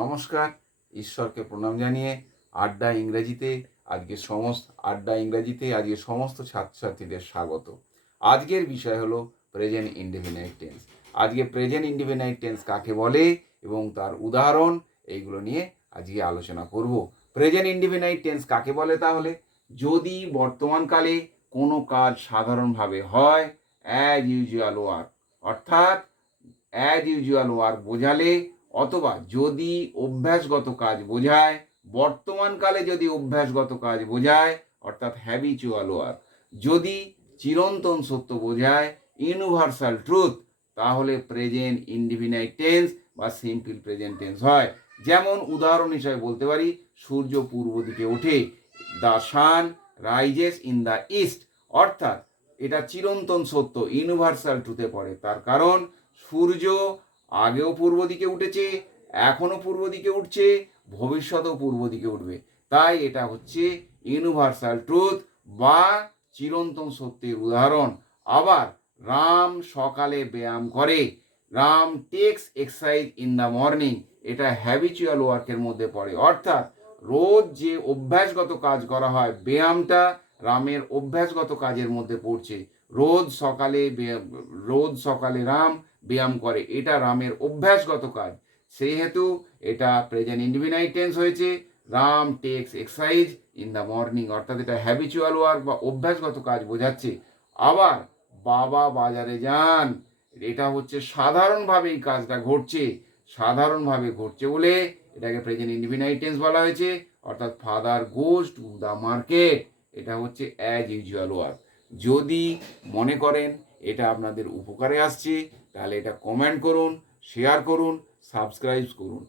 নমস্কার, ঈশ্বরকে প্রণাম জানিয়ে আড্ডা ইংরেজিতে আজকে সমস্ত ছাত্রছাত্রীদের স্বাগত। আজকের বিষয় হলো প্রেজেন্ট ইনডেফিনাইট টেন্স। আজকে প্রেজেন্ট ইনডেফিনাইট টেন্স কাকে বলে এবং তার উদাহরণ এইগুলো নিয়ে আজকে আলোচনা করব। প্রেজেন্ট ইনডেফিনাইট টেন্স কাকে বলে? তাহলে যদি বর্তমানকালে কোনো কাজ সাধারণভাবে হয়, অ্যাজ ইউজুয়াল ওয়ার্ক, অর্থাৎ অ্যাজ ইউজুয়াল ওয়ার্ক বোঝালে, অথবা যদি অভ্যাসগত কাজ বোঝায়, বর্তমানকালে যদি অভ্যাসগত কাজ বোঝায় অর্থাৎ হ্যাবিচুয়াল ওয়ার্ক, যদি চিরন্তন সত্য বোঝায়, ইউনিভার্সাল ট্রুথ, তাহলে প্রেজেন্ট ইনডিফিনাইট টেন্স বা সিম্পল প্রেজেন্ট টেন্স হয়। যেমন উদাহরণ হিসাবে বলতে পারি, সূর্য পূর্ব দিকে ওঠে, the sun rises in the east, অর্থাৎ এটা চিরন্তন সত্য, ইউনিভার্সাল ট্রুথে পড়ে। তার কারণ সূর্য আগেও পূর্ব দিকে উঠেছে, এখনো পূর্ব দিকে উঠছে, ভবিষ্যতেও পূর্ব দিকে উঠবে। তাই এটা হচ্ছে ইউনিভার্সাল ট্রুথ বা চিরন্তন সত্যের উদাহরণ। আবার রাম সকালে ব্যায়াম করে, Ram takes exercise in the morning, এটা হ্যাবিচুয়াল ওয়ার্কের মধ্যে পড়ে, অর্থাৎ রোজ যে অভ্যাসগত কাজ করা হয়, ব্যায়ামটা রামের অভ্যাসগত কাজের মধ্যে পড়ছে। রোজ সকালে রাম ব্যায়াম করে, এটা রামের অভ্যাসগত কাজ, সেহেতু এটা প্রেজেন্ট ইনডিফিনাইট টেন্স হয়েছে। Ram takes exercise in the morning, অর্থাৎ এটা হ্যাবিচুয়াল ওয়ার্ক বা অভ্যাসগত কাজ বোঝাচ্ছে। আবার বাবা বাজারে যান, এটা হচ্ছে সাধারণভাবে এই কাজটা ঘটছে, সাধারণভাবে ঘটছে বলে এটাকে প্রেজেন্ট ইনডিফিনাইট টেন্স বলা হয়েছে। অর্থাৎ father goes to the market, এটা হচ্ছে অ্যাজ ইউজুয়াল ওয়ার্ক। যদি মনে করেন এটা আপনাদের উপকারে আসছে, তাহলে এটা কমেন্ট করুন, শেয়ার করুন, সাবস্ক্রাইব করুন।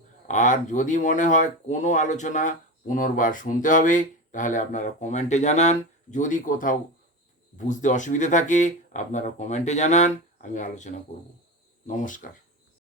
আর যদি মনে হয় কোনো আলোচনা পুনর্বার শুনতে হবে, তাহলে আপনারা কমেন্টে জানান। যদি কোথাও বুঝতে অসুবিধে থাকে আপনারা কমেন্টে জানান, আমি আলোচনা করব। নমস্কার।